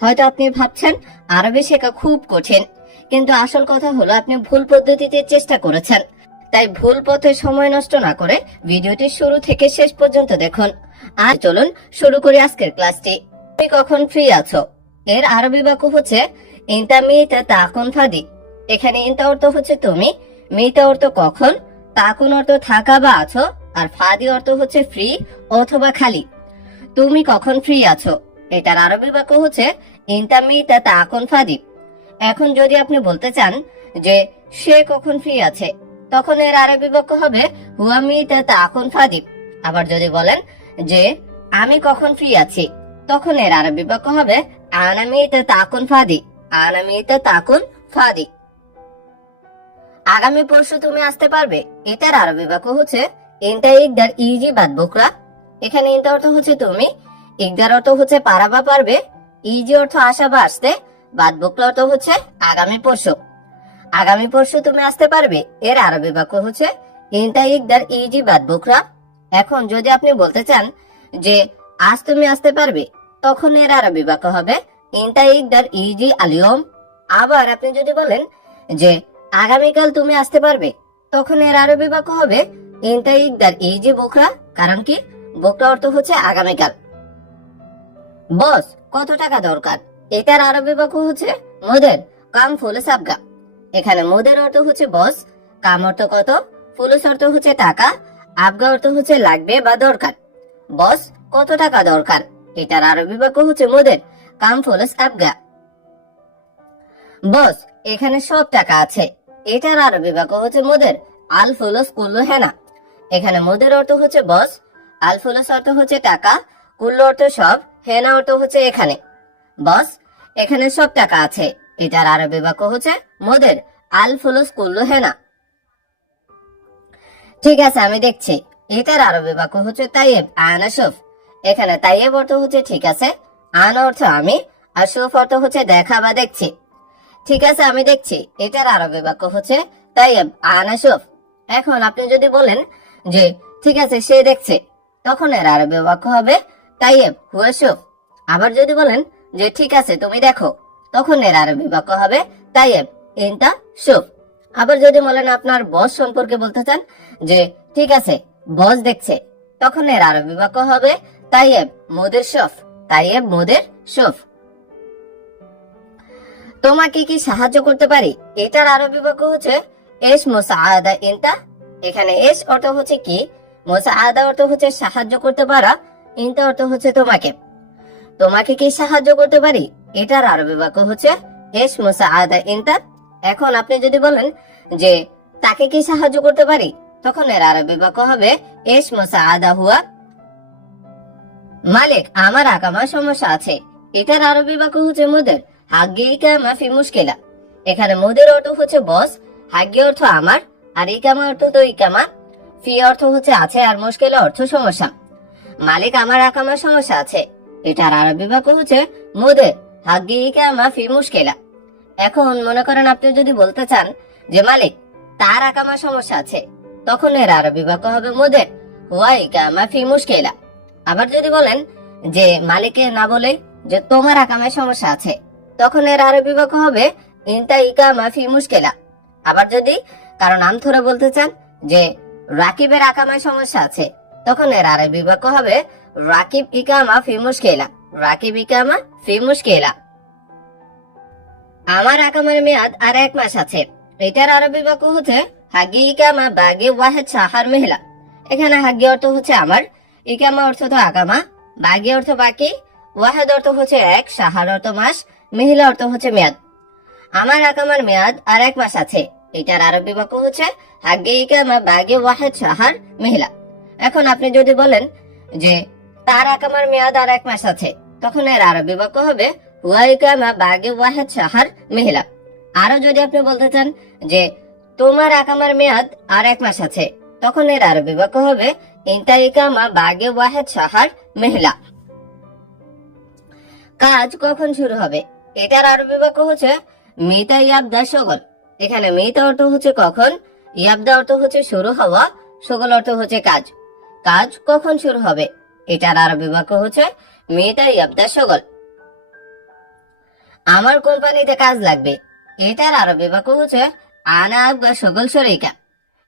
হয়তো আপনি ভাবছেন আরবি শেখা খুব কঠিন, কিন্তু আসল কথা হলো আপনি ভুল পদ্ধতিতে চেষ্টা করেছেন। তাই ভুল পথে সময় নষ্ট না করে ভিডিওটি শুরু থেকে শেষ পর্যন্ত দেখুন। আর চলুন শুরু করি আজকের ক্লাসটি। তুমি কখন ফ্রি আছো এর আরবি বাক্য হচ্ছে ইনতা মিতা তাকুন ফাদি। এখানে ইনতা অর্থ হচ্ছে তুমি, মিতা অর্থ কখন, তাকুন অর্থ থাকা বা আছো, আর ফাদি অর্থ হচ্ছে ফ্রি অথবা খালি। তুমি কখন ফ্রি আছো এটার আরবি বাক্য হচ্ছে ইনতা মিতা তাকুন ফাদি। এখন যদি আপনি বলতে চান যে সে কখন ফ্রি আছে, তখন এর আরবি বাক্য হবে হুয়া মিতা তাকুন ফাদি। আবার যদি বলেন যে আমি কখন ফ্রি আছি, তখন এর আরবি বাক্য হবে আনা মিতা তাকুন ফাদি। আনা মিতা তাকুন ফাদি। আগামী পরশু তুমি আসতে পারবে এটার আরবি বাক্য হচ্ছে ইনতা ইকদার ইজি বাদ বুকরা। এখানে ইনতা অর্থ হচ্ছে তুমি, ইকদার অর্থ হচ্ছে পারা বা পারবে, ইজি অর্থ আসা বা আসতে, বাদ বুকরা অর্থ হচ্ছে আগামী পরশু। আগামী পরশু তুমি আসতে পারবে এর আরবি বাক্য হচ্ছে ইনতা ইকদার ইজি বাদ বুকরা। এখন যদি আপনি বলতে চান যে আজ তুমি আসতে পারবে, তখন এর আরবি বাক্য হবে ইনতা ইকদার ইজি আলিয়ম। আবার আপনি যদি বলেন যে আগামীকাল তুমি আসতে পারবে, তখন এর আরবি বাক্য হবে ইনতা ইকদার ইজি বুকরা। কারণ কি, বুকরা অর্থ হচ্ছে আগামীকাল। বস কত টাকা দরকার এটার আরবি বাক্য হচ্ছে মুদের কাম ফুলুস আবগা। এখানে মুদের অর্থ হচ্ছে বস, কাম অর্থ কত, ফুলুস অর্থ হচ্ছে টাকা, আবগা অর্থ হচ্ছে লাগবে বা দরকার। বস কত টাকা দরকার এটার আরবি বাক্য হচ্ছে মুদের কাম ফুলুস আবগা। বস এখানে সব টাকা আছে এটার আরবি বাক্য হচ্ছে মুদের আল ফুলুস কুল্লু হেনা। এখানে মুদের অর্থ হচ্ছে বস, আল ফুলুস অর্থ হচ্ছে টাকা, কুল্লু অর্থ সব, হেনা অর্থ হচ্ছে এখানে। বস এখানে সব টাকা আছে এটার আরবি বাক্য হচ্ছে মুদের আল ফুলুস কুল্লু হেনা। ঠিক আছে আমি দেখছি এটার আরবি বাক্য হচ্ছে তাইয়েব আনা শুফ। এখানে তাইয়েব অর্থ হচ্ছে ঠিক আছে, আনা অর্থ আমি, আর শুফ অর্থ হচ্ছে দেখা বা দেখছি। ঠিক আছে আমি দেখছি এটার আরবি বাক্য হচ্ছে তাইয়েব আনা শুফ। এখন আপনি যদি বলেন যে ঠিক আছে সে দেখছে, তখন এর আরবি বাক্য হবে তাইয়েব হুয়া শুফ। আবার যদি বলেন যে ঠিক আছে তুমি দেখো, তখন এর আরবি বাক্য হবে তাইয়েব ইনতা শুফ। আবার যদি বলেন আপনার বস সম্পর্কে বলতে চান যে ঠিক আছে বস দেখছে, তখন এর আরবি বাক্য হবে তাইয়েব মুদের শুফ। তাইয়েব মুদের শুফ। তোমাকে কি সাহায্য করতে পারি এটার আরবি বাক্য হচ্ছে এস মুসাআদা ইনতা। এখানে এস অর্থ হচ্ছে কি, মুসাআদা অর্থ হচ্ছে সাহায্য করতে পারা, ইনতা অর্থ হচ্ছে তোমাকে। তোমাকে কি সাহায্য করতে পারি এটার আরবি বাক্য হচ্ছে এস মুসাআদা ইনতা। এখন আপনি যদি বলেন যে তাকে কি সাহায্য করতে পারি, তখন এর আরবি বাক্য হবে এস মুসাআদা হুয়া। মালিক আমার আকামার সমস্যা আছে এটার আরবি বাক্য হচ্ছে মুদের হাগ্গি ইকামা ফি মুশকিলা। এখানে মুদের অর্থ হচ্ছে বস, হাগ্গি অর্থ আমার, আর ইকামা অর্থ তো ইকামা, ফি অর্থ হচ্ছে আছে, আর মুশকিলা অর্থ সমস্যা। মালিক আমার আকামার সমস্যা আছে এটার আরবি বাক্য হচ্ছে মুদের হাগ্গি ইকামা ফি মুশকিলা। এখন মনে করেন আপনি যদি বলতে চান যে মালিক তার আকামার সমস্যা আছে, তখন এর আরবি বাক্য হবে মুদের হুয়া ইকামা ফি মুশকিলা। আবার যদি বলেন যে মালিকে না বলে যে তোমার আকামায় সমস্যা আছে, তখন এর আরবি বাক্য হবে ইনতা ইকামা ফি মুশকিলা। আবার যদি কারো নাম ধরে বলতে চান যে রাকিবের আকামায় সমস্যা আছে, তখন এর আরবি বাক্য হবে রাকিব ইকামা ফি মুশকিলা। রাকিব ইকামা ফি মুশকিলা। আমার আকামার মেয়াদ আর 1 মাস আছে এটার আরবি বাক্য হচ্ছে হাগ্গি ইকামা বাগে ওয়াহেদ শাহার মেহলা। এখানে হাগ্গি অর্থ হচ্ছে আমার, ইকামা অর্থ তো আকামা, বাগে অর্থ বাকি, ওয়াহেদ অর্থ হচ্ছে 1, শাহার অর্থ মাস, মেহলা অর্থ হচ্ছে মেয়াদ। আমার আকামার মেয়াদ আর 1 মাস আছে এটার আরবি বাক্য হচ্ছে হাগ্গি ইকামা বাগে ওয়াহেদ শাহার মেহলা। এখন আপনি যদি বলেন যে তার আকামার মেয়াদ আর 1 মাস আছে, তখন এর আরবি বাক্য হবে হুয়া ইকামা বাগে ওয়াহেদ শাহার মেহলা। আরো যদি আপনি বলতে চান যে তোমার আকামার মেয়াদ আর 1 মাস আছে, তখন এর আরবি বাক্য হবে ইনতা ইকামা বাগে ওয়াহেদ শাহার মেহলা। কাজ কখন শুরু হবে এটার আরবি বাক্য হচ্ছে মিতা ইয়াবদা শগল। এখানে মিতা অর্থ হচ্ছে কখন, ইয়াবদা অর্থ হচ্ছে শুরু হওয়া, শগল অর্থ হচ্ছে কাজ। কাজ কখন শুরু হবে এটার আরবি বাক্য হচ্ছে মিতা ইয়াবদা শগল। আমার কোম্পানিতে কাজ লাগবে, এটার আরবি বাক্য হচ্ছে আনা আবগা শগল শরিকা।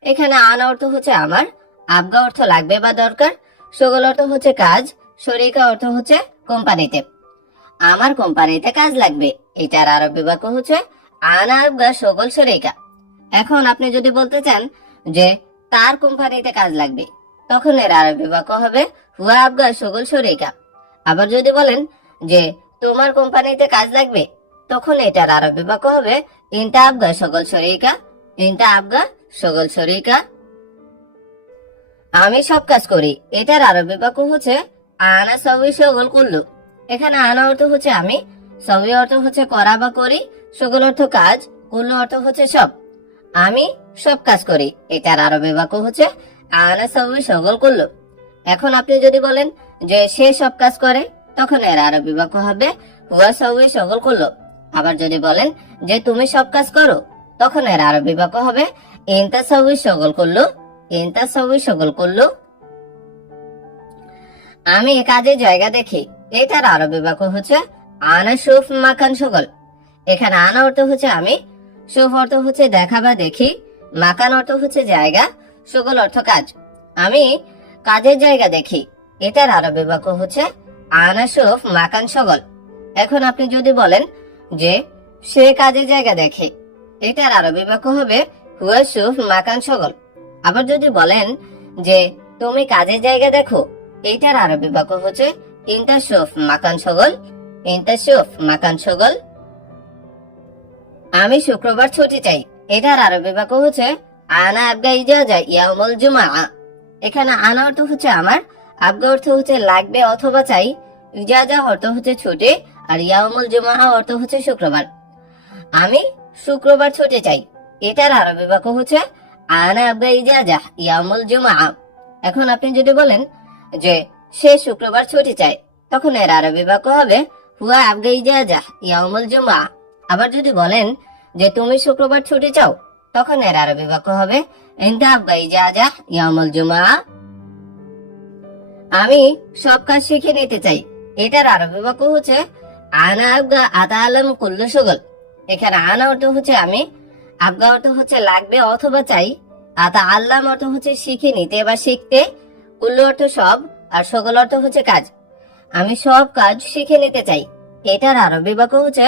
এখানে আনা অর্থ হচ্ছে আমার, আবগা অর্থ লাগবে বা দরকার, শগল অর্থ হচ্ছে কাজ, শরিকা অর্থ হচ্ছে কোম্পানিতে। আমার কোম্পানিতে কাজ লাগবে, এটার আরবি বাক্য হচ্ছে আনা আবগা শগল শরিকা। এখন আপনি যদি বলতে চান যে তার কোম্পানিতে কাজ লাগবে, তখন এর আরবি বাক্য হবে হুয়া আবগা শগল শরিকা। আবার যদি বলেন যে তোমার কোম্পানিতে কাজ লাগবে, তখন এটার আরবি বাক্য হবে ইনতা আবগা শগল শরিকা, ইনতা আবগা শগল শরিকা। আমি সব কাজ করি, এটার আরবি বাক্য হচ্ছে আনা সবই শগল কুল্লু। এখানে আনা অর্থ হচ্ছে আমি, সবই অর্থ হচ্ছে করা বা করি, শগল অর্থ কাজ, কুল্লু অর্থ হচ্ছে সব। আমি সব কাজ করি, এটার আরবি বাক্য হচ্ছে আনা সবই শগল কুল্লু। এখন আপনি যদি বলেন যে সে সব কাজ করে, তখন এর আরবি বাক্য হবে হুয়া সবই শগল কুল্লু। আবার যদি বলেন যে তুমি সব কাজ করো, তখন এর আরবি বাক্য হবে ইনতা সবই শগল কুল্লু, ইনতা সবই শগল কুল্লু। আমি কাজের জায়গা দেখি, এটার আরবি বাক্য হচ্ছে আনা শুফ মাকান শগল। এখানে আনা অর্থ হচ্ছে আমি, শুফ অর্থ হচ্ছে দেখা বা দেখি, মাকান অর্থ হচ্ছে জায়গা, শগল অর্থ কাজ। আমি কাজের জায়গা দেখি, এটার আরবি বাক্য হচ্ছে আনা শুফ মাকান শগল। এখন আপনি যদি বলেন যে সে কাজের জায়গা দেখে, এটার আরবি বাক্য হবে হুয়া শুফ মাকান শগল। আবার যদি বলেন যে তুমি কাজের জায়গা দেখো, এইটার আরবি বাক্য হচ্ছে ইনতা শুফ মাকান শগল, ইনতা শুফ মাকান শগল। আমি শুক্রবার ছুটি চাই, এটার আরবি বাক্য হচ্ছে আনা আবগা ইজাজা ইয়াউমুল জুমআ। এখানে আনা অর্থ হচ্ছে আমার, আবগা অর্থ হচ্ছে লাগবে অথবা চাই, ইজাজা অর্থ হচ্ছে ছুটি, আর ইয়াউমুল জুমআ অর্থ হচ্ছে শুক্রবার। আমি শুক্রবার ছুটি চাই, এটার আরবি বাক্য হচ্ছে আনা আবগা ইজাজা ইয়াউমুল জুমআ। এখন আপনি যদি বলেন যে সে শুক্রবার ছুটি চায়, তখন এর আরবি বাক্য হবে হুয়া আবগা ইজাজা ইয়াউমুল জুমআ। আবার যদি বলেন যে তুমি শুক্রবার ছুটি চাও, তখন এর আরবি বাক্য হবে ইনতা আবগা ইজাজা ইয়াউমুল জুমআ। আমি সব কাজ শিখে নিতে চাই, এটার আরবি বাক্য হচ্ছে আনা আবগা আতাআল্লাম কুল্লু শুগল। এখানে আনা অর্থ হচ্ছে আমি, আবগা অর্থ হচ্ছে লাগবে অথবা চাই, আতাআল্লাম অর্থ হচ্ছে শিখে নিতে বা শিখতে, কুল্লু অর্থ সব, আর শুগল অর্থ হচ্ছে কাজ। আমি সব কাজ শিখে নিতে চাই, এটার আরবি বাক্য হচ্ছে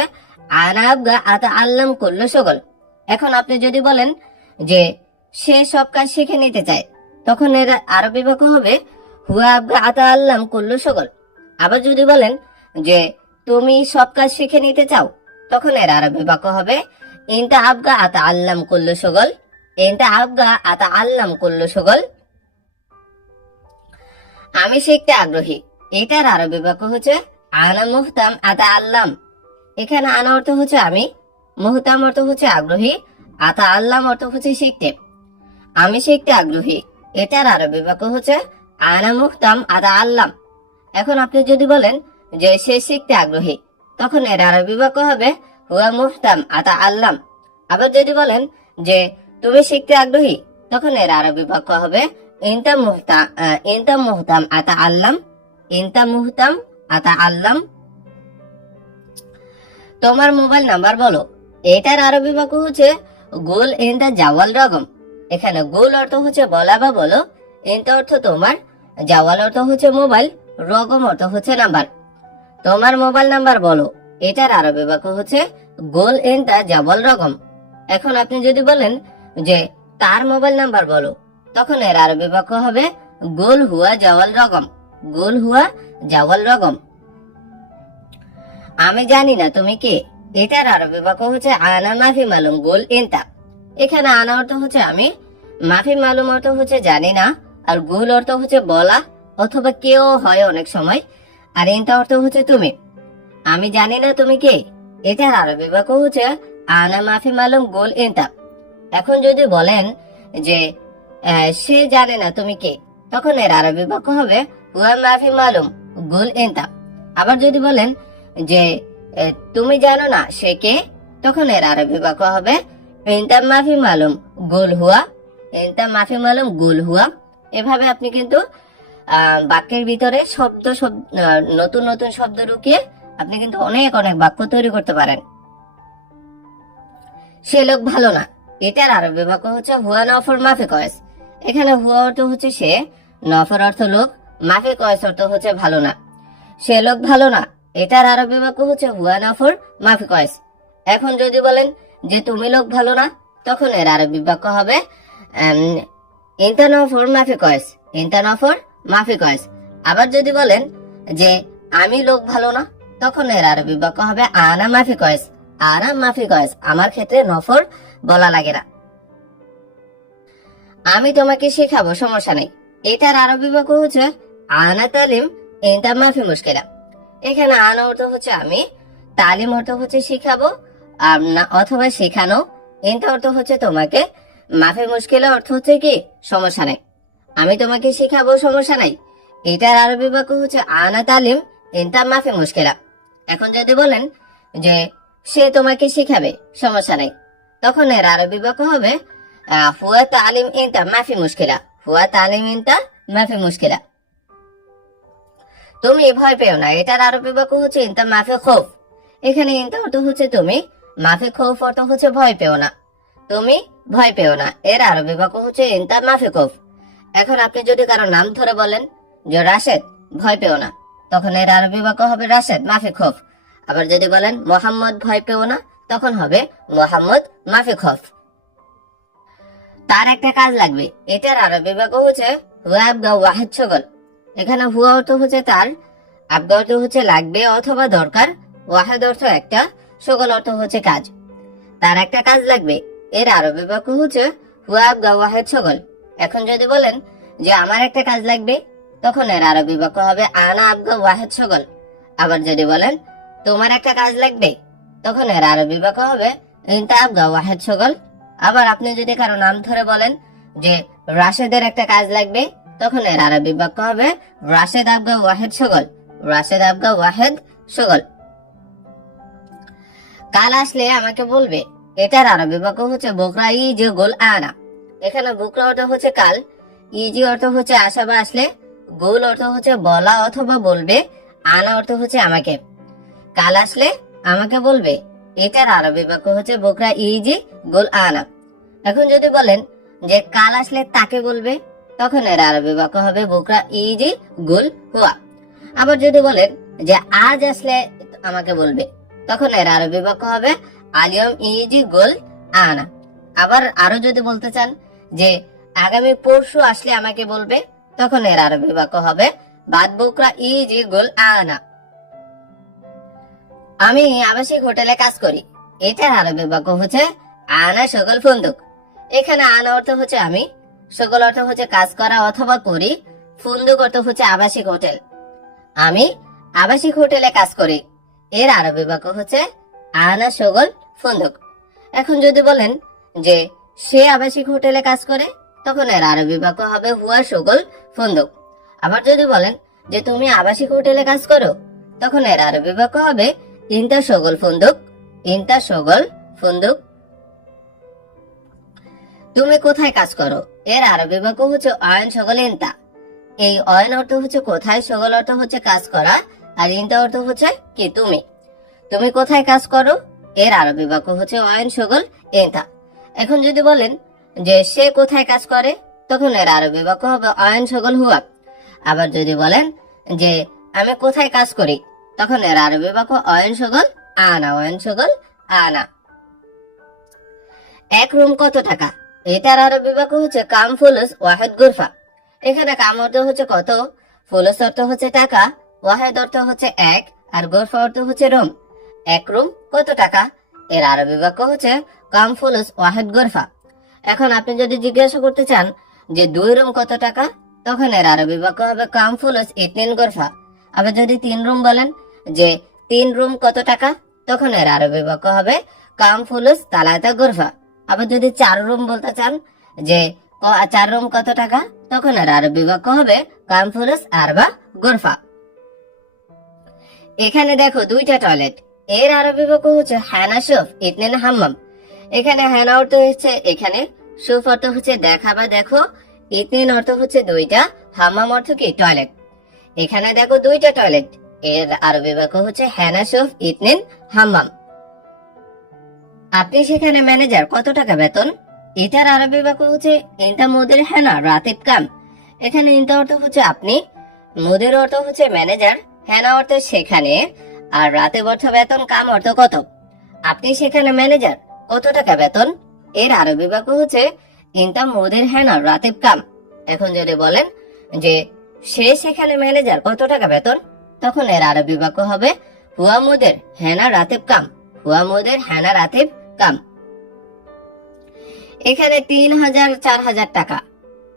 আনা আবগা আতাআল্লাম কুল্লু শুগল। এখন আপনি যদি বলেন যে সে সব কাজ শিখে নিতে চায়, তখন এর আরবি বাক্য হবে হুয়া আবগা আতাআল্লাম কুল্লু শুগল। আবার যদি বলেন যে তুমি সব কাজ শিখে নিতে চাও, তখন এর আরবি বাক্য হবে ইনতা আবগা আতাআল্লাম কুল্লু শুগল, ইনতা আবগা আতাআল্লাম কুল্লু শুগল। আমি শিখতে আগ্রহী, এটার আরবি বাক্য হচ্ছে আনা মুহতাম আতাআল্লাম। এখানে আনা অর্থ হচ্ছে আমি, মুহতাম অর্থ হচ্ছে আগ্রহী, আতাআল্লাম অর্থ হচ্ছে শিখতে। আমি শিখতে আগ্রহী, এটার আরবি বাক্য হচ্ছে আনা মুহতাম আতাআল্লাম। এখন আপনি যদি বলেন যে সে শিখতে আগ্রহী, তখন এর আরবি বাক্য হবে হুয়া মুহতাম আতাআল্লাম। আবার যদি বলেন যে তুমি শিখতে আগ্রহী, তখন এর আরবি বাক্য হবে ইনতা মুহতাম আতাআল্লাম, ইনতা মুহতাম আতাআল্লাম। তোমার মোবাইল নাম্বার বলো, এটার আরবি বাক্য হচ্ছে গুল ইনতা জাওয়াল রকম। এখানে গুল অর্থ হচ্ছে বলা বা বলো, ইনতা অর্থ তোমার, জাওয়াল অর্থ হচ্ছে মোবাইল, রকম অর্থ হচ্ছে নাম্বার। তোমার মোবাইল নাম্বার বলো, এটার আরবি বাক্য হচ্ছে গুল ইনতা জাওয়াল রকম। এখন আপনি যদি বলেন যে তার মোবাইল নাম্বার বলো, তখন এর আরবি বাক্য হবে গুল হুয়া জাওয়াল রকম, গুল হুয়া জাওয়াল রকম। আমি জানি না তুমি কে, এটার আরবি বাক্য হচ্ছে আনা মাফি মালুম গুল ইনতা। এখানে আনা অর্থ হচ্ছে আমি, মাফি মালুম অর্থ হচ্ছে জানি না, আর গুল অর্থ হচ্ছে বলা অথবা কেউ হয় অনেক সময়, আর ইনতা অর্থ হচ্ছে তুমি। আমি জানি না তুমি কে, এটার আরবি বাক্য হচ্ছে আনা মাফি মালুম গুল ইনতা। এখন যদি বলেন যে সে জানে না তুমি কে, তখন এর আরবি বাক্য হবে হুয়া মাফি মালুম গুল ইনতা। আবার যদি বলেন যে তুমি জানো না সে কে, তখন এর আরবি বাক্য হবে ইনতা মাফি মালুম গুল হুয়া, ইনতা মাফি মালুম গুল হুয়া। এভাবে আপনি কিন্তু বাক্যের ভিতরে নতুন নতুন শব্দ ঢুকিয়ে আপনি কিন্তু অনেক অনেক বাক্য তৈরি করতে পারেন। সে লোক ভালো না, এটার আরবি বাক্য হচ্ছে হুয়া নফর মাফি কয়েস। এখানে হুয়া অর্থ হচ্ছে সে, নফর অর্থ লোক, মাফি কয়েস অর্থ হচ্ছে ভালো না। সে লোক ভালো না, এটার আরবি বাক্য হচ্ছে হুয়া নফর মাফি কয়েস। এখন যদি বলেন যে তুমি লোক ভালো না, তখন এর আরবি বাক্য হবে ইনতা নফর মাফি কয়েস, ইনতা নফর মাফি কয়েস। আবার যদি বলেন যে আমি লোক ভালো না, তখন এর আরবি বাক্য হবে আনা মাফি কয়েস, আনা মাফি কয়েস। আমার ক্ষেত্রে নফর বলা লাগে না। আমি তোমাকে শেখাবো, সমস্যা নেই। এটার আরবি বাক্য হচ্ছে আনা তালিম ইনতা মাফি মুশকিলা। এখানে আনা অর্থ হচ্ছে আমি, তালিম অর্থ হচ্ছে শিখাবো অথবা শেখানো, ইনতা অর্থ হচ্ছে তোমাকে, মাফি মুশকিলা অর্থ হচ্ছে কি সমস্যা নেই। আমি তোমাকে শেখাবো, সমস্যা নাই। এটার আরবি বাক্য হচ্ছে আনা তালিম ইনতা মাফি মুশকিলা। এখন যদি বলেন যে সে তোমাকে শিখাবে, সমস্যা নেই, তখন এর আরবি বাক্য হবে হুয়া তালিম ইনতা মাফি মুশকিলা, হুয়া তালিম ইনতা মাফি মুশকিলা। তুমি ভয় পেও না, এটার আরবি বাক্য হচ্ছে ইনতা মাফি খৌফ। এখানে ইনতা অর্থ হচ্ছে তুমি, মাফি খৌফ অর্থ হচ্ছে ভয় পেও না, তুমি ভয় পেও না। এর আরবি বাক্য হচ্ছে ইনতা মাফি খৌফ। এখন আপনি যদি কারো নাম ধরে বলেন যে রাশেদ ভয় পেও না, তখন এর আরবি বাক্য হবে রাশেদ মাফি খৌফ। আবার যদি বলেন মোহাম্মদ ভয় পেও না, তখন হবে মোহাম্মদ মাফি খৌফ। তার একটা কাজ লাগবে, এটার আরবি বাক্য হচ্ছে হুয়া আবগা ওয়াহিদ শগল। এখানে হুয়া অর্থ হচ্ছে তার, আবগা অর্থ হচ্ছে লাগবে অথবা দরকার, ওয়াহিদ অর্থ একটা, শগল অর্থ হচ্ছে কাজ। তার একটা কাজ লাগবে, এর আরবি বাক্য হচ্ছে হুয়া আবগা ওয়াহিদ শগল। এখন যদি বলেন যে আমার একটা কাজ লাগবে, তখন এর আরবি বাক্য হবে আনা আবগা ওয়াহিদ শগল। আবার যদি বলেন তোমার একটা কাজ লাগবে, তখন এর আরবি বাক্য হবে ইনতা আবগা ওয়াহিদ শগল। আবার আপনি যদি কারো নাম ধরে বলেন যে রাশেদের একটা কাজ লাগবে, তখন এর আরবি বাক্য হবে রাশেদ আবগা ওয়াহিদ শগল, রাশেদ আবগা ওয়াহিদ শগল। কাল আসলে আমাকে বলবে, এটার আরবি বাক্য হচ্ছে বোকরা ই যে গোল আনা। এখানে বোকরা অর্থ হচ্ছে কাল, ইজি অর্থ হচ্ছে আসা বা আসলে, গোল অর্থ হচ্ছে বলা অথবা বলবে, আনা অর্থ হচ্ছে আমাকে। কাল আসলে আমাকে বলবে, এটার আরবি বাক্য হচ্ছে বোকরা ইজি গোল আনা। এখন যদি বলেন যে কাল আসলে তাকে বলবে, তখন এর আরবি বাক্য হবে বোকরা ইজি গোল হুয়া। আবার যদি বলেন যে আজ আসলে আমাকে বলবে, তখন এর আরবি বাক্য হবে আলিয়ম ইজি গোল আনা। আবার আরো যদি বলতে চান যে আগামী পরশু আসলে আমাকে বলবে, তখন এর আরবি বাক্য হবে বাদ বোকরা ইজি গোল আনা। আমি আবাসিক হোটেলে কাজ করি, এটার আরবি বাক্য হচ্ছে আনা শগল ফুন্দুক। এখানে আনা অর্থ হচ্ছে আমি, শগল অর্থ হচ্ছে কাজ করা অথবা করি, ফুন্দুক অর্থ হচ্ছে আবাসিক হোটেল। আমি আবাসিক হোটেলে কাজ করি, এর আরবি বাক্য হচ্ছে আনা শগল ফুন্দুক। এখন যদি বলেন যে সে আবাসিক হোটেলে কাজ করে, তখন এর আরবি বাক্য হবে হুয়া শগল ফুন্দুক। আবার যদি বলেন যে তুমি আবাসিক হোটেলে কাজ করো, তখন এর আরবি বাক্য হবে ইনতা শগল ফুন্দুক, ইনতা শগল ফুন্দুক। তুমি কোথায় কাজ করো, এর আরবি বাক্য হচ্ছে অয়ন শগল ইনতা। এই অয়ন অর্থ হচ্ছে কোথায়, শগল অর্থ হচ্ছে কাজ করা, আর ইনতা অর্থ হচ্ছে কি তুমি। তুমি কোথায় কাজ করো, এর আরবি বাক্য হচ্ছে অয়ন শগল ইনতা। এখন যদি বলেন যে সে কোথায় কাজ করে, তখন এর আরবি বাক্য হবে অয়ন শগল হুয়া। আবার যদি বলেন যে আমি কোথায় কাজ করি, তখন এর আরবি বাক্য অয়ন শগল আনা, অয়ন শগল আনা। এক রুম কত টাকা, এটার আরবি বাক্য হচ্ছে কাম ফুলুস ওয়াহিদ গুরফা। এখানে কাম অর্থ হচ্ছে কত, ফুলুস অর্থ হচ্ছে টাকা, ওয়াহিদ অর্থ হচ্ছে এক, আর গুরফা অর্থ হচ্ছে রুম। এক রুম কত টাকা, এর আরবি বাক্য হচ্ছে কাম ফুলুস ওয়াহিদ গুরফা। এখন আপনি যদি জিজ্ঞাসা করতে চান যে দুই রুম কত টাকা, তখন এর আরবি বাক্য হবে কাম ফুলুস ইতনিন গুরফা। আবার যদি তিন রুম বলেন যে তিন রুম কত টাকা, তখন এর আরবি বাক্য হবে কাম ফুলুস তালাতা গুরফা। আবার যদি চার রুম বলতে চান যে চার রুম কত টাকা, তখন এর আরবি বাক্য হবে কাম ফুলুস আরবা গুরফা। এখানে দেখো দুইটা টয়লেট, এর আরবি বাক্য হচ্ছে হানা শুফ ইতনিন হাম্মাম। এখানে হানা অর্থ হচ্ছে এখানে, শুফ অর্থ হচ্ছে দেখা বা দেখো, ইতনিন অর্থ হচ্ছে দুইটা, হাম্মাম অর্থ কি টয়লেট। এখানে দেখো দুইটা টয়লেট, এর আরবি বাক্য হচ্ছে হ্যানা শুফ ইতনিন হাম্মাম। আপনি সেখানে ম্যানেজার, কত টাকা বেতন? এটার আরবি বাক্য হচ্ছে ইনতা মুদির হ্যানা রাতিব কাম। এখানে ইনতা অর্থ হচ্ছে আপনি, মুদির অর্থ হচ্ছে ম্যানেজার, হ্যানা অর্থ সেখানে, আর রাতিব অর্থ বেতন, কাম অর্থ কত। আপনি সেখানে ম্যানেজার, কত টাকা বেতন? এর আরবি বাক্য হচ্ছে ইনতা মুদির হ্যানা রাতিব কাম। এখন যদি বলেন যে সে সেখানে ম্যানেজার, কত টাকা বেতন, তখন এর আরবি বাক্য হবে হুয়া মুদির হ্যানা রাতিব কাম। হুয়া মুদির হ্যানা রাতিব কাম। এখানে 3000 4000 টাকা,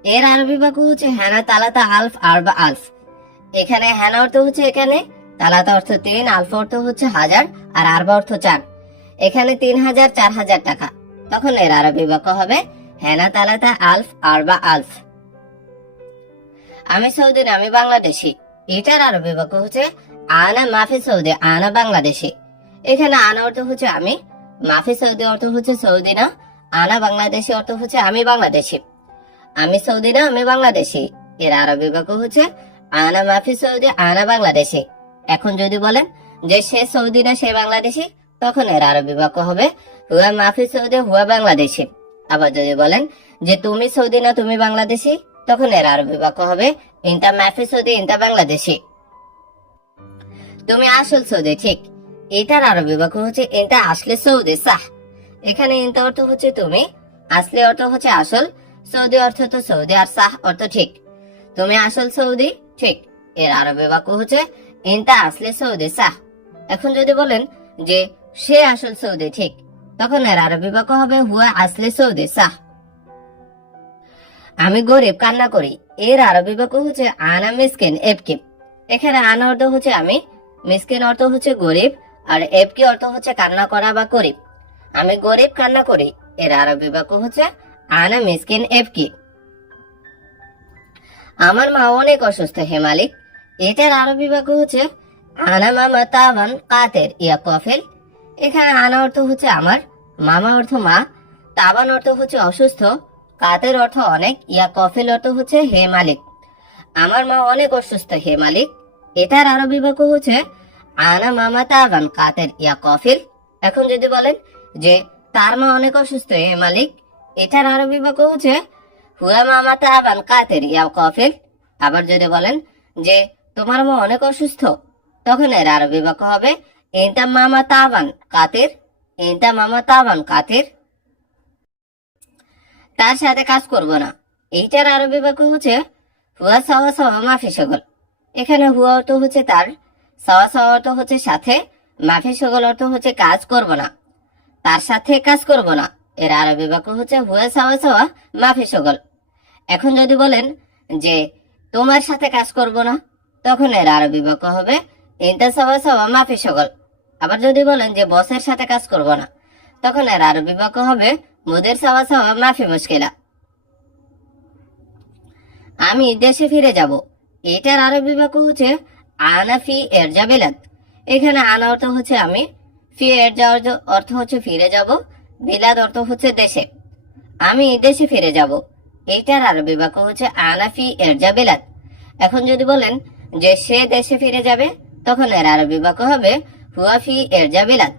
এর আরবি বাক্য হচ্ছে হ্যানা তালাতা আলফ আরবা আলফ। এখানে হ্যানা অর্থ হচ্ছে এখানে, তালাতা অর্থ 3, আলফ অর্থ হচ্ছে 1000, আর আরবা অর্থ 4। এখানে 3000 4000 টাকা, তখন এর আরবি বাক্য হবে হ্যানা তালাতা আলফ আরবা আলফ। আমি সৌদি না, আমি বাংলাদেশি। এটার আরবি বাক্য হচ্ছে আনা মাফি সৌদি আনা বাংলাদেশি। এখানে আনা অর্থ হচ্ছে আমি, মাফি সৌদি অর্থ হচ্ছে সৌদি না, আনা বাংলাদেশি অর্থ হচ্ছে আমি বাংলাদেশি। আমি সৌদি না, আমি বাংলাদেশি। এর আরবি বাক্য হচ্ছে আনা মাফি সৌদি আনা বাংলাদেশি। এখন যদি বলেন যে সে সৌদি না, সে বাংলাদেশি, তখন এর আরবি বাক্য হবে হুয়া মাফি সৌদি হুয়া বাংলাদেশি। আবার যদি বলেন যে তুমি সৌদি না, তুমি বাংলাদেশি, তখন এর আরবি বাক্য হবে ইনতা মাফি সৌদি ইনতা বাংলাদেশি। তুমি আসল সৌদি, ঠিক। এটার আরবি বাক্য হচ্ছে ইনতা আসলে সৌদি সাহ। এখানে ইনতা অর্থ হচ্ছে তুমি, আসলে অর্থ হচ্ছে আসল, সৌদি অর্থ তো সৌদি, আর সাহ অর্থ ঠিক। তুমি আসল সৌদি, ঠিক। এর আরবি বাক্য হচ্ছে ইনতা আসলে সৌদি সাহ। এখন যদি বলেন যে সে আসল সৌদি, ঠিক, তখন এর আরবি বাক্য হবে হুয়া আসলে সৌদি সাহ। আমি গরিব, কান্না করি। এর আরবি বাক্য হচ্ছে আনা মিসকিন এবকি। এখানে আনা অর্থ হচ্ছে আমি, মিসকিন অর্থ হচ্ছে গরিব, আর এবকি অর্থ হচ্ছে কান্না করা বা গরিব। আমি গরিব, কান্না করি। এর আরবি বাক্য হচ্ছে আনা মিসকিন এবকি। আমার মা অনেক অসুস্থ হে মালিক। এটার আরবি বাক্য হচ্ছে আনা মামা তাবান কাতের ইয়া কফিল। এখানে আনা অর্থ হচ্ছে আমার, মামা অর্থ মা, তাবান অর্থ হচ্ছে অসুস্থ, কাতের অর্থ অনেক, ইয়া কফিল অর্থ হচ্ছে হে মালিক। আমার মা অনেক অসুস্থ হে মালিক। এটার আরবি বাক্য হচ্ছে আনা মামা তাবান কাতের ইয়া কফিল। এখন যদি বলেন যে তার মা অনেক অসুস্থ হে মালিক, এটার আরবি বাক্য হচ্ছে হুয়া মামা তাবান কাতের ইয়া কফিল। আবার যদি বলেন যে তোমার মা অনেক অসুস্থ, তখন এর আরবি বাক্য হবে ইনতা মামা তাবান কাতের, ইনতা মামা তাবান কাতের। তার সাথে কাজ করব না। এইটার আরবি বাক্য হচ্ছে হুয়া সাওয়া সাওয়া মাফি সগল। এখানে হুয়া অর্থ হচ্ছে তার, সাওয়া সাওয়া অর্থ হচ্ছে সাথে, মাফি সগল অর্থ হচ্ছে কাজ করব না, তার সাথে কাজ করব না। এর আরবি বাক্য হচ্ছে হুয়া সাওয়া সাওয়া মাফি সগল। এখন যদি বলেন যে তোমার সাথে কাজ করব না, তখন এর আরবি বাক্য হবে ইনতা সাওয়া সাওয়া মাফি সগল। আবার যদি বলেন যে বসের সাথে কাজ করব না, তখন এর আরবি বাক্য হবে মুদির সাওয়া সাওয়া মাফি মুশকিলা। আমি দেশে ফিরে যাব। এটার আরবি বাক্য হচ্ছে আনা ফি এরজা বিলাদ। এখানে আনা অর্থ হচ্ছে আমি, ফি এরজা অর্থ হচ্ছে ফিরে যাব, বিলাদ অর্থ হচ্ছে দেশে। আমি দেশে ফিরে যাব। এইটার আরবি বাক্য হচ্ছে আনা ফি এরজা বিলাদ। এখন যদি বলেন যে সে দেশে ফিরে যাবে, তখন এর আরবি বাক্য হবে হুয়া ফি এরজা বিলাদ।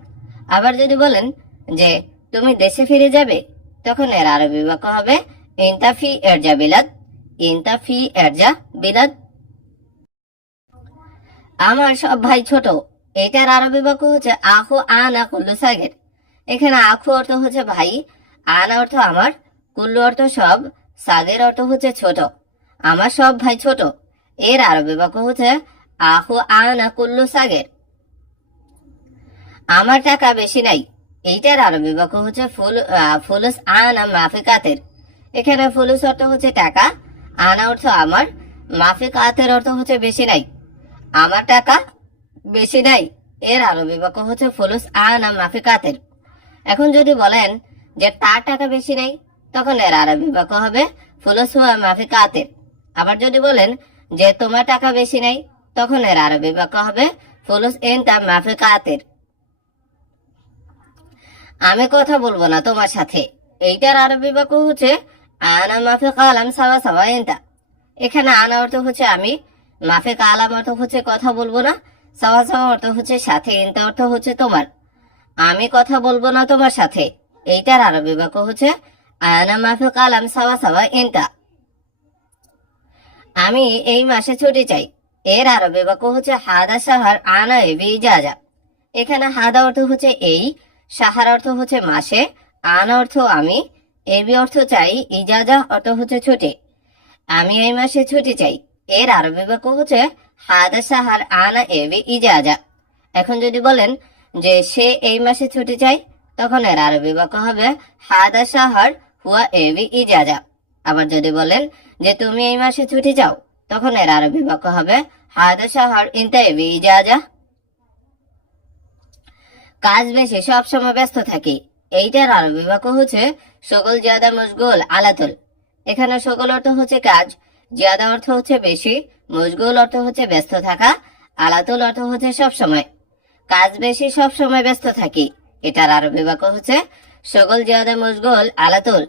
আবার যদি বলেন যে তুমি দেশে ফিরে যাবে, তখন এর আরবি বাক্য হবে ইনতা ফি এরজা বিলাদ, ইনতা ফি এরজা বিলাদ। আমার সব ভাই ছোট। এটার আরবি বাক্য হচ্ছে আখু আনা কুল্লু সাগের। এখানে আখু অর্থ হচ্ছে ভাই, আনা অর্থ আমার, কুল্লু অর্থ সব, সাগের অর্থ হচ্ছে ছোট। আমার সব ভাই ছোট। এর আরবি বাক্য হচ্ছে আখু আনা কুল্লু সাগের। আমার টাকা বেশি নাই। এইটার আরবি বাক্য হচ্ছে ফুলুস আনা মাফি কাতের। এখানে ফুলুস অর্থ হচ্ছে টাকা, আনা অর্থ আমার, মাফি কাতের অর্থ হচ্ছে বেশি নাই। আমার টাকা বেশি নাই। এর আরবি বাক্য হচ্ছে ফুলুস আনা মাফি কাতের। এখন যদি বলেন যে তার টাকা বেশি নাই, তখন এর আরবি বাক্য হবে ফুলুস হুয়া মাফি কাতের। আবার যদি বলেন যে তোমার টাকা বেশি নাই, তখন এর আরবি বাক্য হবে ফুলুস ইনতা মাফি কাতের। আমি কথা বলবো না তোমার সাথে। এইটার আরবি বাক্য হচ্ছে আনা মাফি কালাম সাওয়া সাওয়া ইনতা। এখানে আনা অর্থ হচ্ছে আমি, মাফি কালাম অর্থ হচ্ছে কথা বলবো না, সাওয়া সাওয়া অর্থ হচ্ছে সাথে, ইনতা অর্থ হচ্ছে তোমার। আমি কথা বলবো না তোমার সাথে, এইটার আরবি বাক্য হচ্ছে আনা মাফি কালাম সাওয়া সাওয়া ইনতা। আমি এই মাসে ছুটি চাই, এর আরবি বাক্য হচ্ছে হাদা সাহার আনা এবি ইজাজা। এখানে হাদা অর্থ হচ্ছে এই, সাহার অর্থ হচ্ছে মাসে, আনা অর্থ আমি, এবি অর্থ চাই, ইজাজা অর্থ হচ্ছে ছুটি। আমি এই মাসে ছুটি চাই, এর আরবি বাক্য হচ্ছে হাদা সাহার আনা এবি ইজাজা। এখন যদি বলেন যে সে এই মাসে ছুটি চাই, তখন এর আরবি বাক্য হবে হাদা সাহার হুয়া এবি ইজাজা। আবার যদি বলেন যে তুমি এই মাসে ছুটি চাও, তখন এর আরবি বাক্য হবে হাদা সাহার ইনতা এবি ইজাজা। কাজ বেশি, সবসময় ব্যস্ত থাকি, এইটার আরবি বাক্য হচ্ছে শগল জিয়াদা মশগুল আলাতুল। এখানে শগল অর্থ হচ্ছে কাজ, জিয়াদা অর্থ হচ্ছে বেশি, মশগুল অর্থ হচ্ছে ব্যস্ত থাকা, আলাতুল অর্থ হচ্ছে সবসময়। কাজ বেশি, সবসময় ব্যস্ত থাকি, এটার আরবি বাক্য হচ্ছে শগল জিয়াদা মশগুল আলাতুল।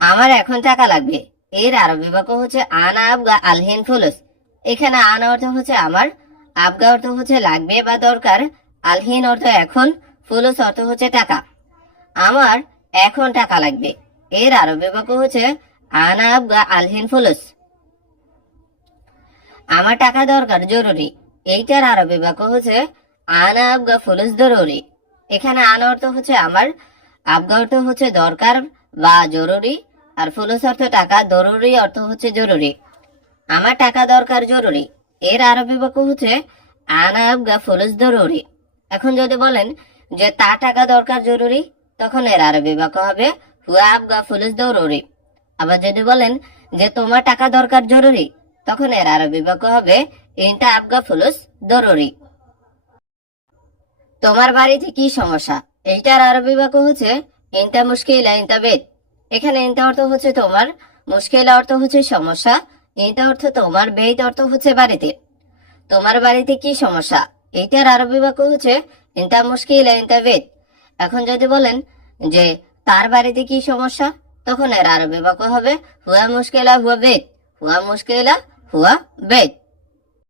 আমার এখন টাকা লাগবে, এর আরবি বাক্য হচ্ছে আনা আবগা আলহিন ফুলুস। এখানে আনা অর্থ হচ্ছে আমার, আবগা অর্থ হচ্ছে লাগবে বা দরকার, আলহিন অর্থ এখন, ফুলুস অর্থ হচ্ছে টাকা। আমার এখন টাকা লাগবে, এর আরবি বাক্য হচ্ছে আনা আবগা আলহিন ফুলুস। আমার টাকা দরকার, জরুরি, এইটার আরবি বাক্য হচ্ছে আনা আবগা ফুলুস জরুরি। এখানে আনা অর্থ হচ্ছে আমার, আবগা অর্থ হচ্ছে দরকার বা জরুরি, আর ফুলুস অর্থ টাকা, জরুরি অর্থ হচ্ছে জরুরি। আমার টাকা দরকার, জরুরি, এর আরবি বাক্য হচ্ছে আনা আবগা ফুলুস জরুরি। এখন যদি বলেন যে তার টাকা দরকার জরুরি, তখন এর আরবি বাক্য হবে হুয়া আবগা ফুলুস জরুরি। আবার যদি বলেন যে তোমার টাকা দরকার জরুরি, তখন এর আরবি বাক্য হবে ইনতা আবগা ফুলুস জরুরি। তোমার বাড়িতে কি সমস্যা, এইটার আরবি বাক্য হচ্ছে ইনতা মুশকিলা ইনতা বেত। এখানে ইনতা অর্থ হচ্ছে তোমার, মুশকিলা অর্থ হচ্ছে সমস্যা, ইনতা অর্থ তোমার, বেত অর্থ হচ্ছে বাড়িতে। তোমার বাড়িতে কি সমস্যা, এইটার আরবি বাক্য হচ্ছে ইনতা মুশকিলা ইনতা বেত। এখন যদি বলেন যে তার বাড়িতে কি সমস্যা, তখন এর আরবি বাক্য হবে হুয়া মুশকিলা হুয়া বেত, হুয়া মুশকিলা হুয়া বেত।